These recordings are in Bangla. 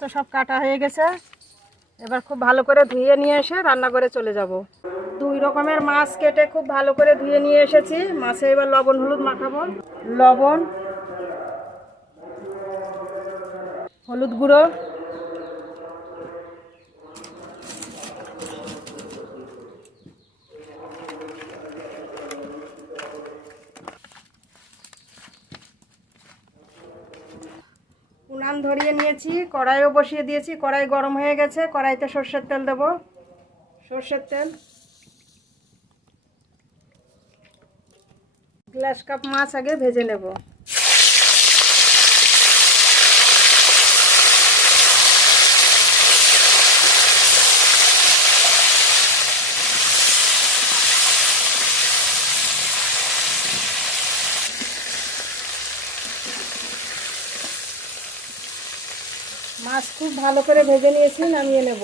তো সব কাটা হয়ে গেছে, এবার খুব ভালো করে ধুয়ে নিয়ে এসে রান্না করে চলে যাব। দুই রকমের মাছ কেটে খুব ভালো করে ধুয়ে নিয়ে এসেছি। মাছে এবার লবণ হলুদ মাখাবো। লবণ, হলুদ গুঁড়ো, উনান ধরিয়ে নিয়েছি, কড়াইও বসিয়ে দিয়েছি। কড়াই গরম হয়ে গেছে, কড়াইতে সর্ষের তেল দেবো। সর্ষের তেল, গ্লাস কাপ মাছ আগে ভেজে নেব। মাছ খুব ভালো করে ভেজে নিয়েছি, নামিয়ে নেব।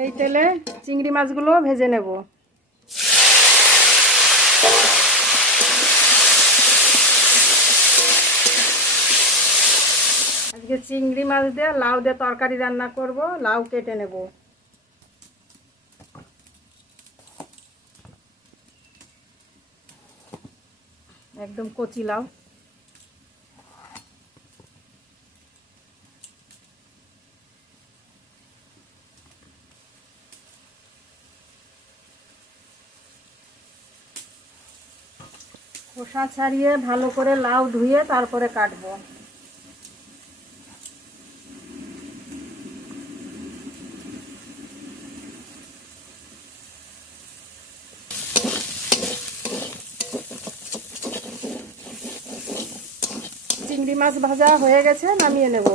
এই তেলে চিংড়ি মাছগুলো ভেজে নেব। আজকে চিংড়ি মাছ দিয়ে লাউ দিয়ে তরকারি রান্না করব। লাউ কেটে নেব। একদম কচি লাউ। খোসা ছাড়িয়ে ভালো করে লাউ ধুয়ে তারপরে কাটবো। চিংড়ি মাছ ভাজা হয়ে গেছে, নামিয়ে নেব।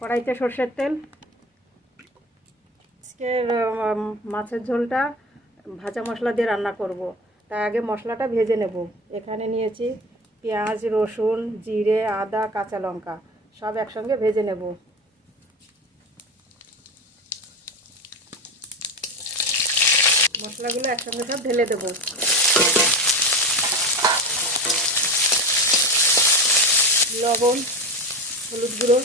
কড়াইতে সর্ষের তেল। আজকে মাছের ঝোলটা ভাজা মশলা দিয়ে রান্না করব। তাই আগে মশলাটা ভেজে নেব। এখানে নিয়েছি পেঁয়াজ, রসুন, জিরে, আদা, কাঁচা লঙ্কা, সব একসঙ্গে ভেজে নেব। মশলাগুলো একসঙ্গে সব ঢেলে দেব। লবণ, হলুদ গুঁড়ো।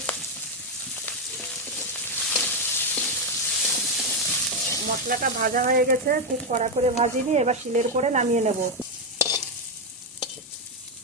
মশলাটা ভাজা হয়ে গেছে, খুব কড়া করে ভাজিনি। এবার শিলের করে নামিয়ে নেব।